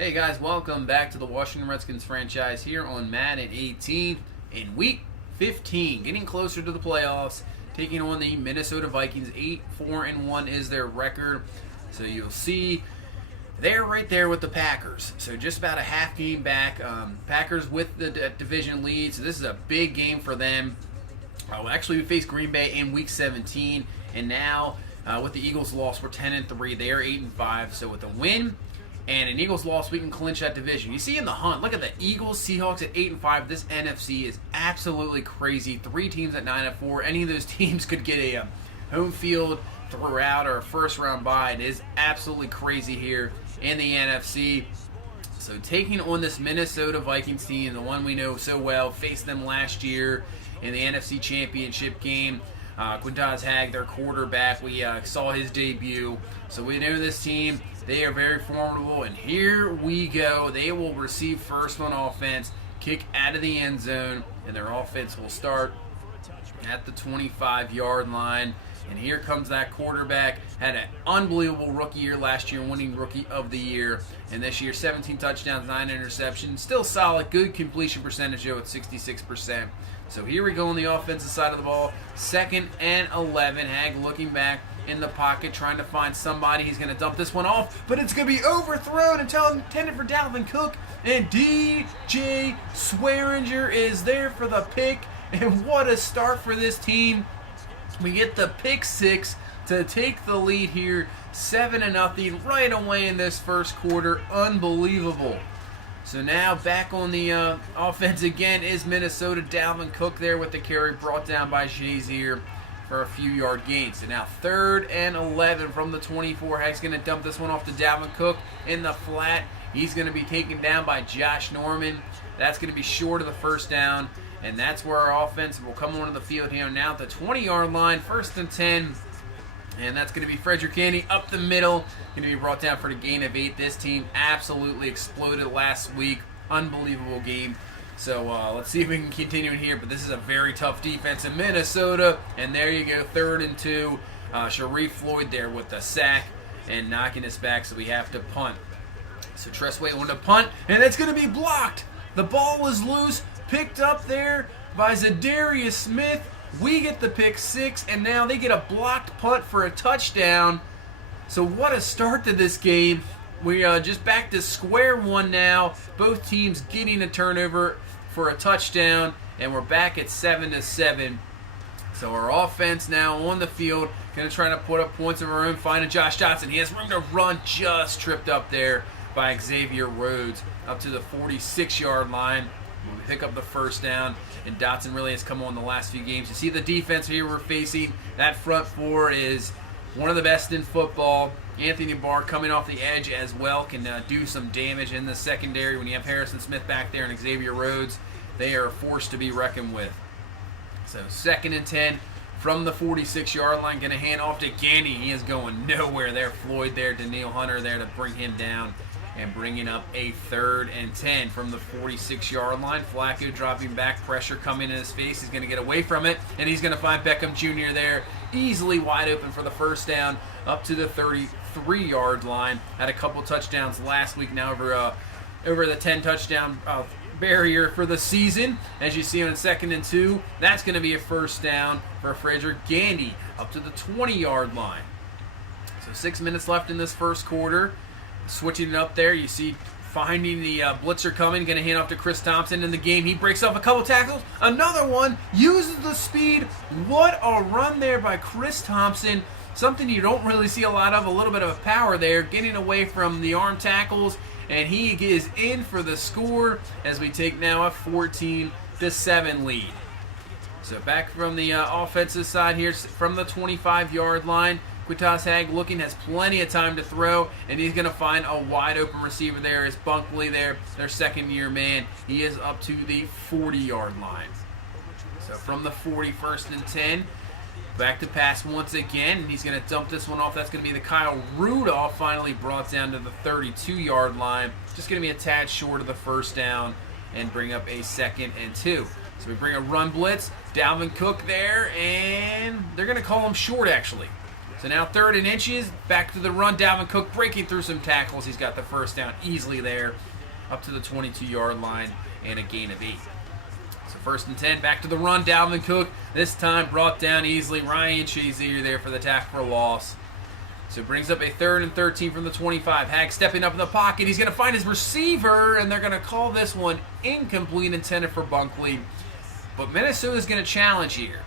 Hey guys, welcome back to the Washington Redskins franchise here on Madden 18 in Week 15, getting closer to the playoffs, taking on the Minnesota Vikings. 8-4-1 is their record. So you'll see they're right there with the Packers. So just about a half game back. Packers with the division lead. So this is a big game for them. Actually, we faced Green Bay in Week 17, and now with the Eagles' loss, we're 10-3. They are 8-5. So with a win and an Eagles loss, we can clinch that division. You see in the hunt, look at the Eagles, Seahawks at 8-5. This NFC is absolutely crazy. 3 teams at 9-4. Any of those teams could get a home field throughout or a first round bye. It is absolutely crazy here in the NFC. So taking on this Minnesota Vikings team, the one we know so well, faced them last year in the NFC Championship game. Quintaz Hag, their quarterback, we saw his debut. So we know this team. They are very formidable, and here we go. They will receive first on offense, kick out of the end zone, and their offense will start at the 25-yard line. And here comes that quarterback. Had an unbelievable rookie year last year, winning Rookie of the Year. And this year, 17 touchdowns, 9 interceptions. Still solid, good completion percentage, though, at 66%. So here we go on the offensive side of the ball. 2nd and 11. Hag looking back in the pocket, trying to find somebody. He's going to dump this one off, but it's going to be overthrown intended for Dalvin Cook. And DJ Swearinger is there for the pick. And what a start for this team. We get the pick 6 to take the lead here, 7-0 right away in this first quarter. Unbelievable. So now back on the offense again is Minnesota. Dalvin Cook there with the carry, brought down by Shazier for a few yard gains. So now 3rd and 11 from the 24. Hag's going to dump this one off to Dalvin Cook in the flat. He's going to be taken down by Josh Norman. That's going to be short of the first down. And that's where our offense will come onto the field here now at the 20-yard line, 1st and 10. And that's going to be Frederick Candy up the middle. Going to be brought down for the gain of 8. This team absolutely exploded last week. Unbelievable game. So let's see if we can continue in here. But this is a very tough defense in Minnesota. And there you go, 3rd and 2. Sharif Floyd there with the sack and knocking us back. So we have to punt. So Tressway on the punt. And it's going to be blocked. The ball was loose. Picked up there by Zadarius Smith. We get the pick 6, and now they get a blocked punt for a touchdown. So what a start to this game. We are just back to square one now. Both teams getting a turnover for a touchdown, and we're back at 7-7. So our offense now on the field, going to try to put up points of our own. Finding Josh Johnson. He has room to run, just tripped up there by Xavier Rhodes up to the 46-yard line. We pick up the first down, and Dotson really has come on the last few games. You see the defense here we're facing. That front four is one of the best in football. Anthony Barr coming off the edge as well can do some damage in the secondary. When you have Harrison Smith back there and Xavier Rhodes, they are a force to be reckoned with. So 2nd and 10 from the 46-yard line. Going to hand off to Gandy. He is going nowhere there. Floyd there, Daniil Hunter there to bring him down. And bringing up a 3rd and 10 from the 46-yard line. Flacco dropping back, pressure coming in his face. He's going to get away from it, and he's going to find Beckham Jr. there, easily wide open for the first down, up to the 33-yard line. Had a couple touchdowns last week, now over the 10-touchdown barrier for the season. As you see on 2nd and 2, that's going to be a first down for Frederick Gandy, up to the 20-yard line. So 6 minutes left in this first quarter. Switching it up there, you see finding the blitzer coming, going to hand off to Chris Thompson in the game. He breaks off a couple tackles. Another one, uses the speed. What a run there by Chris Thompson. Something you don't really see a lot of, a little bit of power there, getting away from the arm tackles, and he is in for the score as we take now a 14-7 lead. So back from the offensive side here, from the 25-yard line. Quintaz Hag looking, has plenty of time to throw, and he's going to find a wide open receiver there. Is Bunkley there, their 2nd-year man. He is up to the 40-yard line. So from the 40, 1st and 10, back to pass once again, and he's going to dump this one off. That's going to be the Kyle Rudolph, finally brought down to the 32-yard line. Just going to be a tad short of the first down and bring up a 2nd and 2. So we bring a run blitz. Dalvin Cook there, and they're going to call him short, actually. So now 3rd and inches, back to the run. Dalvin Cook breaking through some tackles. He's got the first down easily there, up to the 22-yard line, and a gain of 8. So 1st and 10, back to the run. Dalvin Cook, this time brought down easily. Ryan Shazier there for the tackle for loss. So it brings up a 3rd and 13 from the 25. Hag stepping up in the pocket. He's going to find his receiver, and they're going to call this one incomplete, intended for Bunkley. But Minnesota's going to challenge here.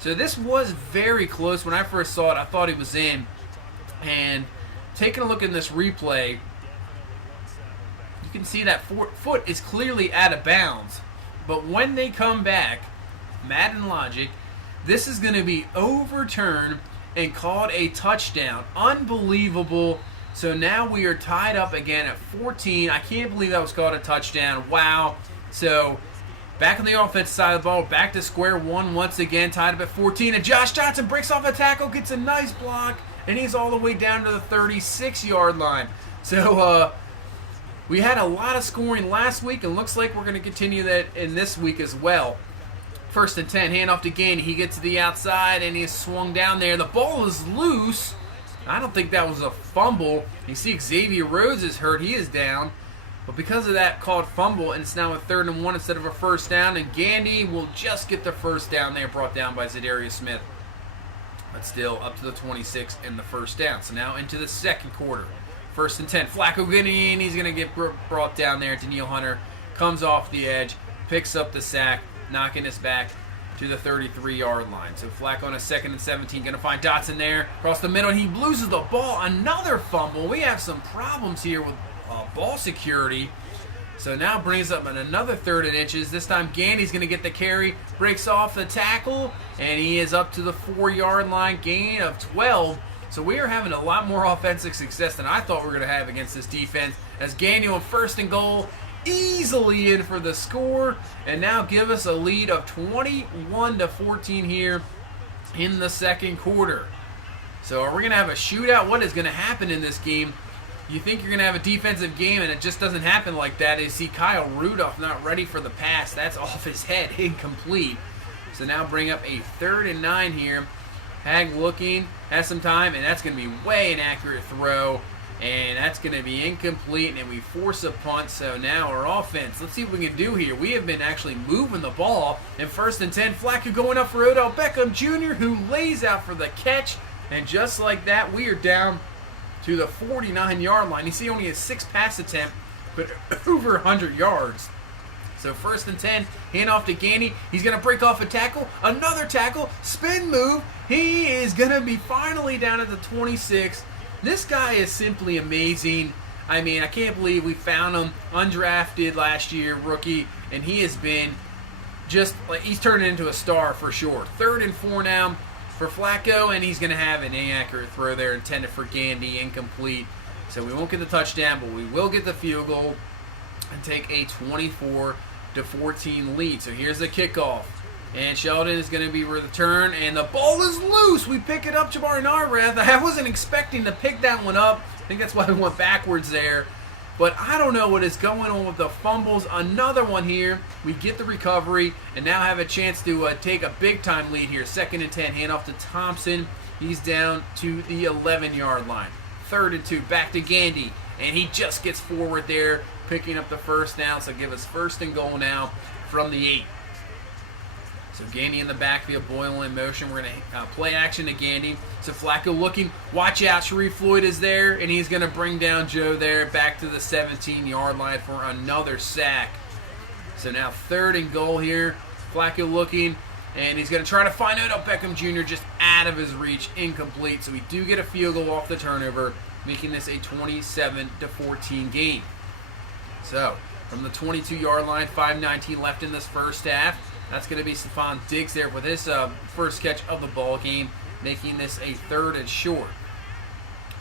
So this was very close. When I first saw it, I thought he was in. And taking a look in this replay, you can see that foot is clearly out of bounds. But when they come back, Madden logic, this is going to be overturned and called a touchdown. Unbelievable. So now we are tied up again at 14. I can't believe that was called a touchdown. Wow. So back on the offensive side of the ball, back to square one once again, tied up at 14. And Josh Johnson breaks off a tackle, gets a nice block, and he's all the way down to the 36-yard line. So we had a lot of scoring last week, and looks like we're going to continue that in this week as well. 1st and 10, handoff to Gandy. He gets to the outside, and he's swung down there. The ball is loose. I don't think that was a fumble. You see Xavier Rhodes is hurt. He is down. But because of that called fumble, and it's now a 3rd and 1 instead of a first down, and Gandy will just get the first down there, brought down by Zadarius Smith. But still up to the 26 and the first down. So now into the second quarter. 1st and 10. Flacco getting in. He's going to get brought down there. Daniil Hunter comes off the edge, picks up the sack, knocking us back to the 33-yard line. So Flacco on a 2nd and 17, going to find Dotson there across the middle, and he loses the ball. Another fumble. We have some problems here with ball security. So now brings up another 3rd and inches. This time Gandy's going to get the carry, breaks off the tackle, and he is up to the 4-yard line, gain of 12. So we are having a lot more offensive success than I thought we were going to have against this defense, as Gandy on 1st and goal, easily in for the score, and now give us a lead of 21-14 here in the second quarter. So are we going to have a shootout? What is going to happen in this game? You think you're going to have a defensive game, and it just doesn't happen like that. You see Kyle Rudolph not ready for the pass. That's off his head, incomplete. So now bring up a 3rd and 9 here. Hag looking, has some time, and that's going to be way inaccurate throw. And that's going to be incomplete, and we force a punt. So now our offense, let's see what we can do here. We have been actually moving the ball. And 1st and 10, Flacco going up for Odell Beckham Jr., who lays out for the catch. And just like that, we are down to the 49-yard line. You see, only a 6 pass attempt, but over 100 yards. So 1st and 10, handoff to Gandy. He's going to break off a tackle, another tackle, spin move. He is going to be finally down at the 26. This guy is simply amazing. I mean, I can't believe we found him undrafted last year, rookie, and he has been just like, he's turning into a star for sure. 3rd and 4 now for Flacco, and he's going to have an inaccurate throw there intended for Gandy, incomplete. So we won't get the touchdown, but we will get the field goal and take a 24-14 lead. So here's the kickoff. And Sheldon is going to be returned, and the ball is loose. We pick it up, Jabari Narrath. I wasn't expecting to pick that one up. I think that's why we went backwards there. But I don't know what is going on with the fumbles. Another one here. We get the recovery, and now have a chance to take a big-time lead here. 2nd and 10, handoff to Thompson. He's down to the 11-yard line. 3rd and 2, back to Gandy, and he just gets forward there, picking up the first down. So give us 1st and goal now from the 8. So Gandy in the backfield, Boyle in motion. We're going to play action to Gandy. So Flacco looking. Watch out, Sharif Floyd is there, and he's going to bring down Joe there back to the 17-yard line for another sack. So now 3rd and goal here. Flacco looking, and he's going to try to find Odell Beckham Jr. just out of his reach, incomplete. So we do get a field goal off the turnover, making this a 27-14 game. So from the 22-yard line, 5:19 left in this first half. That's going to be Stephon Diggs there with his first catch of the ball game, making this a 3rd and short.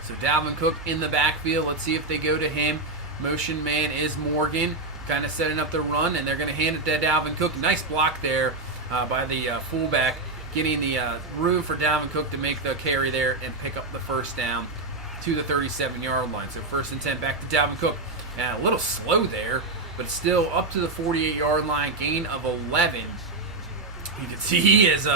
So Dalvin Cook in the backfield. Let's see if they go to him. Motion man is Morgan, kind of setting up the run, and they're going to hand it to Dalvin Cook. Nice block there by the fullback, getting the room for Dalvin Cook to make the carry there and pick up the first down to the 37-yard line. So 1st and 10, back to Dalvin Cook. A little slow there, but still up to the 48-yard line, gain of 11. You can see he is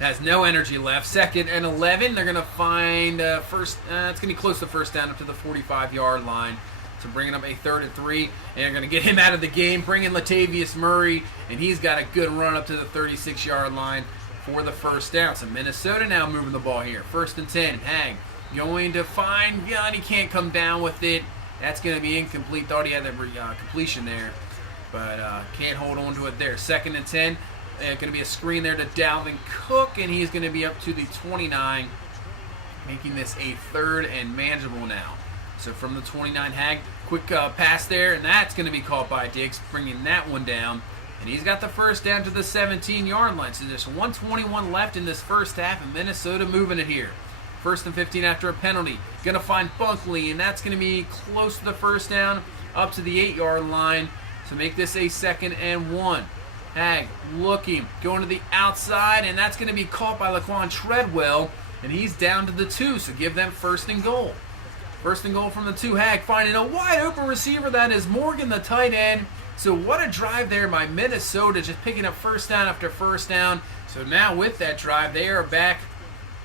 Has no energy left. 2nd and 11. They're going to find first. It's going to be close to first down up to the 45-yard line. So bringing up a 3rd and 3. And they're going to get him out of the game. Bring in Latavius Murray. And he's got a good run up to the 36-yard line for the first down. So Minnesota now moving the ball here. 1st and 10. Hag going to find Gunn. He can't come down with it. That's going to be incomplete. Thought he had that completion there, but can't hold on to it there. 2nd and 10. Going to be a screen there to Dalvin Cook, and he's going to be up to the 29, making this a 3rd and manageable now. So from the 29, Hag, quick pass there, and that's going to be caught by Diggs, bringing that one down. And he's got the first down to the 17-yard line. So there's 1:21 left in this first half, and Minnesota moving it here. 1st and 15 after a penalty. Going to find Bunkley, and that's going to be close to the first down, up to the 8-yard line. So make this a 2nd and 1. Hag looking, going to the outside, and that's going to be caught by Laquan Treadwell, and he's down to the 2, so give them 1st and goal. 1st and goal from the 2. Hag finding a wide open receiver. That is Morgan, the tight end. So what a drive there by Minnesota, just picking up first down after first down. So now with that drive, they are back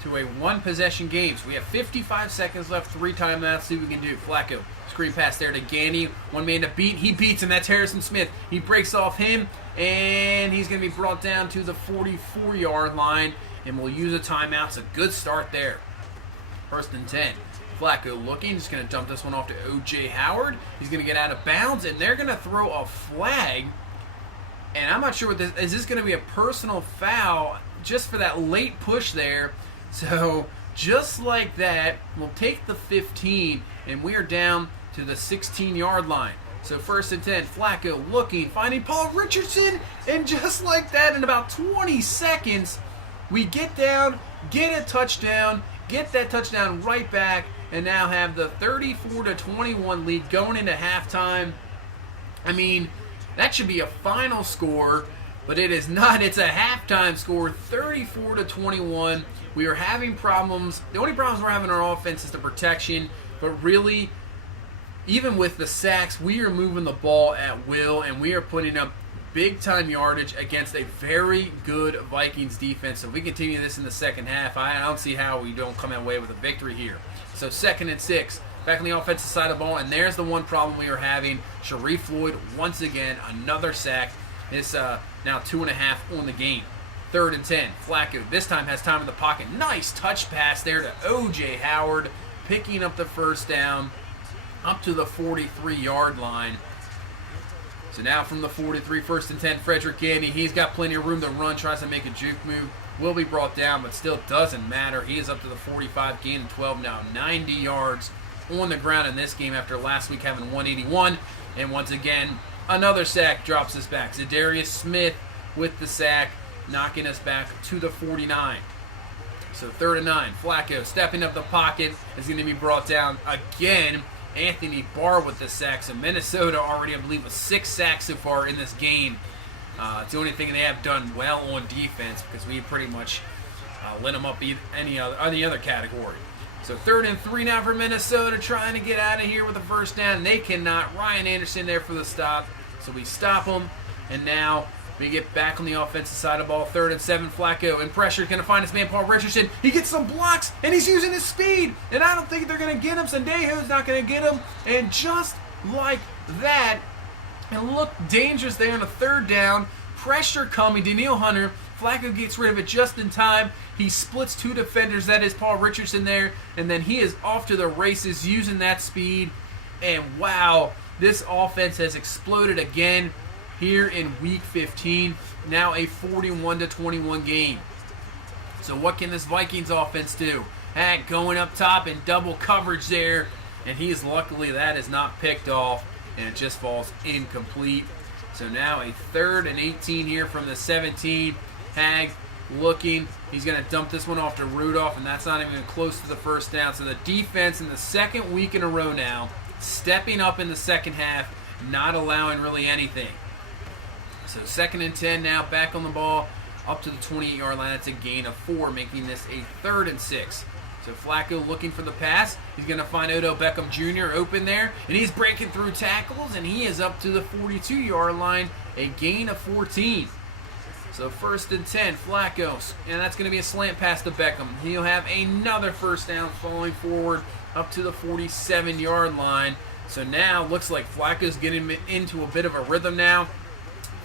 to a 1-possession game. So we have 55 seconds left, 3 timeouts. See what we can do. Flacco, screen pass there to Gandy. One man to beat. He beats him. That's Harrison Smith. He breaks off him, and he's going to be brought down to the 44-yard line, and we'll use a timeout. It's a good start there. 1st and 10. Flacco looking. Just going to dump this one off to O.J. Howard. He's going to get out of bounds, and they're going to throw a flag. And I'm not sure what this is. This going to be a personal foul just for that late push there? So just like that, we'll take the 15, and we are down to the 16-yard line. So 1st and 10, Flacco looking, finding Paul Richardson, and just like that, in about 20 seconds, we get down, get a touchdown, get that touchdown right back, and now have the 34-21 lead going into halftime. I mean, that should be a final score, but it is not. It's a halftime score, 34-21. We are having problems. The only problems we're having in our offense is the protection, but really, even with the sacks, we are moving the ball at will, and we are putting up big-time yardage against a very good Vikings defense. So if we continue this in the second half, I don't see how we don't come away with a victory here. So 2nd and 6, back on the offensive side of the ball, and there's the one problem we are having. Sharif Floyd, once again, another sack. It's now 2.5 on the game. 3rd and 10, Flacco this time has time in the pocket. Nice touch pass there to O.J. Howard, picking up the first down up to the 43-yard line. So now from the 43, 1st and 10, Frederick Gandy. He's got plenty of room to run, tries to make a juke move. Will be brought down, but still doesn't matter. He is up to the 45, gain 12 now. 90 yards on the ground in this game after last week having 181. And once again, another sack drops us back. Zadarius Smith with the sack, knocking us back to the 49. So 3rd and 9, Flacco stepping up the pocket is going to be brought down again. Anthony Barr with the sack. So Minnesota already, I believe, with 6 sacks so far in this game. It's the only thing they have done well on defense, because we pretty much lit them up any other category. So 3rd and 3 now for Minnesota, trying to get out of here with the first down. They cannot. Ryan Anderson there for the stop. So we stop them, and now we get back on the offensive side of the ball. 3rd and 7, Flacco in pressure, going to find his man Paul Richardson. He gets some blocks, and he's using his speed, and I don't think they're going to get him. Sendejo's not going to get him, and just like that, it looked dangerous there on the 3rd down. Pressure coming. Daniil Hunter. Flacco gets rid of it just in time. He splits 2 defenders. That is Paul Richardson there, and then he is off to the races using that speed. And wow, this offense has exploded again here in Week 15. Now a 41-21 game. So what can this Vikings offense do? Hag going up top in double coverage there, and luckily that is not picked off, and it just falls incomplete. So now a 3rd and 18 here from the 17. Hag looking. He's going to dump this one off to Rudolph, and that's not even close to the first down. So the defense in the 2nd week in a row now, stepping up in the second half, not allowing really anything. So 2nd and 10 now, back on the ball, up to the 28-yard line. That's a gain of 4, making this a 3rd and 6. So Flacco looking for the pass. He's going to find Odell Beckham Jr. open there, and he's breaking through tackles, and he is up to the 42-yard line, a gain of 14. So 1st and 10, Flacco, and that's going to be a slant pass to Beckham. He'll have another first down falling forward up to the 47-yard line. So now looks like Flacco's getting into a bit of a rhythm now,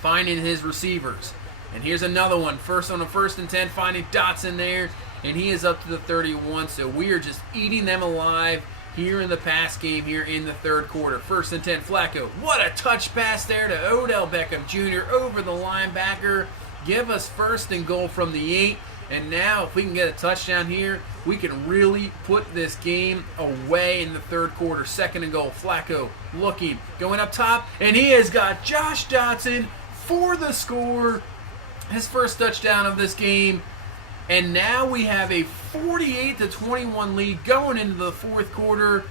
finding his receivers. And here's another one. First on a 1st and 10, finding Dotson there, and he is up to the 31. So we are just eating them alive here in the pass game here in the 3rd quarter. 1st and 10, Flacco. What a touch pass there to Odell Beckham Jr. over the linebacker. Give us 1st and goal from the 8. And now if we can get a touchdown here, we can really put this game away in the 3rd quarter. 2nd and goal, Flacco looking, going up top, and he has got Josh Dotson for the score. His first touchdown of this game. And now we have a 48-21 lead going into the 4th quarter.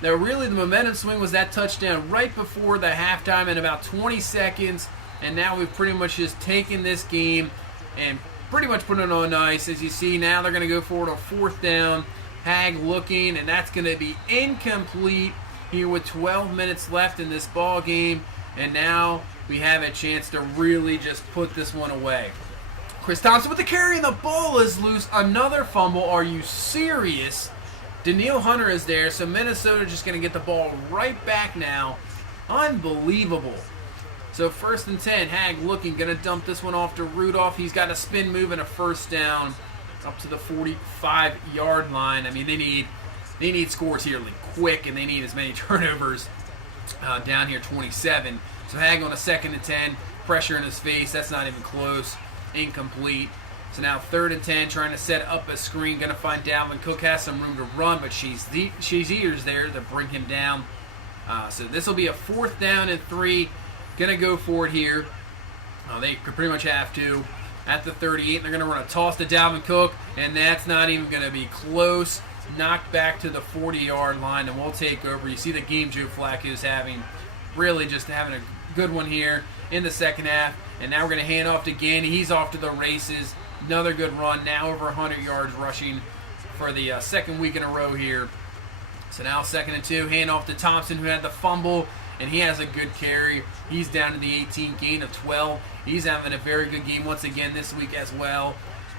Now really the momentum swing was that touchdown right before the halftime in about 20 seconds. And now we've pretty much just taken this game and pretty much put it on ice. As you see, now they're going to go forward on 4th down. Hag looking, and that's going to be incomplete here with 12 minutes left in this ball game. And now we have a chance to really just put this one away. Chris Thompson with the carry, and the ball is loose. Another fumble. Are you serious? Danielle Hunter is there, so Minnesota just going to get the ball right back now. Unbelievable. So 1st and 10, Hag looking, going to dump this one off to Rudolph. He's got a spin move and a first down up to the 45-yard line. I mean, they need scores here quick, and they need as many turnovers down here, 27. So Hag on a 2nd and 10, pressure in his face. That's not even close. Incomplete. So now 3rd and 10, trying to set up a screen. Going to find Dalvin Cook. Has some room to run, but she's ears there to bring him down. So this will be a 4th down and 3. Going to go for it here. They could pretty much have to. At the 38, they're going to run a toss to Dalvin Cook, and that's not even going to be close. Knocked back to the 40-yard line, and we'll take over. You see the game Joe Flacco is having. Really just having a good one here in the 2nd half. And now we're going to hand off to Gandy. He's off to the races. Another good run. Now over 100 yards rushing for the 2nd week in a row here. So now 2nd and 2. Hand off to Thompson, who had the fumble. And he has a good carry. He's down to the 18, gain of 12. He's having a very good game once again this week as well.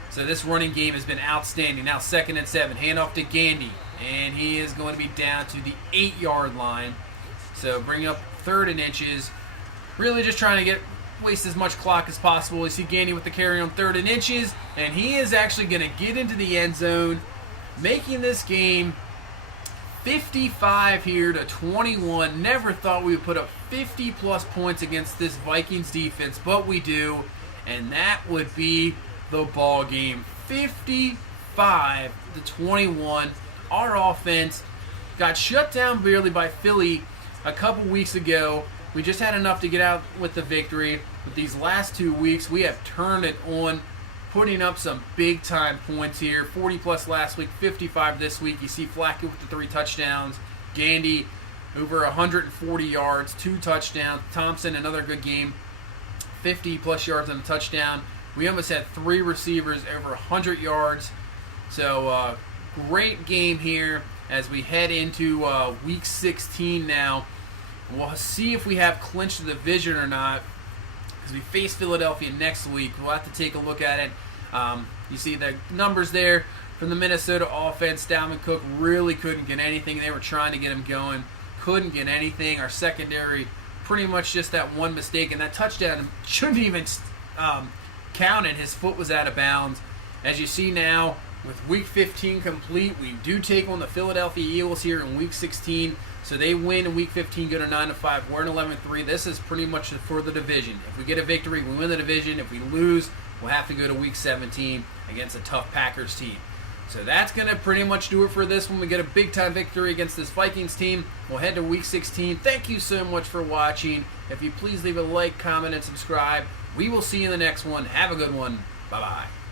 So this running game has been outstanding. Now 2nd and 7. Hand off to Gandy. And he is going to be down to the 8-yard line. So bring up 3rd and inches. Really just trying to waste as much clock as possible. You see Gandy with the carry on 3rd and inches. And he is actually going to get into the end zone, making this game 55 here to 21. Never thought we would put up 50-plus points against this Vikings defense, but we do. And that would be the ball game. 55 to 21. Our offense got shut down barely by Philly a couple weeks ago. We just had enough to get out with the victory. But these last 2 weeks, we have turned it on, putting up some big-time points here. 40-plus last week, 55 this week. You see Flacco with the 3 touchdowns. Gandy over 140 yards, 2 touchdowns. Thompson, another good game, 50-plus yards and a touchdown. We almost had 3 receivers over 100 yards. So great game here as we head into Week 16 now. We'll see if we have clinched the division or not, because we face Philadelphia next week. We'll have to take a look at it. You see the numbers there from the Minnesota offense. Dalvin Cook really couldn't get anything. They were trying to get him going. Couldn't get anything. Our secondary, pretty much just that one mistake. And that touchdown shouldn't even counted. His foot was out of bounds. As you see now, with Week 15 complete, we do take on the Philadelphia Eagles here in Week 16. So they win in Week 15, go to 9-5. We're in 11-3. This is pretty much for the division. If we get a victory, we win the division. If we lose, we'll have to go to Week 17 against a tough Packers team. So that's going to pretty much do it for this one. We get a big-time victory against this Vikings team. We'll head to Week 16. Thank you so much for watching. If you please leave a like, comment, and subscribe. We will see you in the next one. Have a good one. Bye-bye.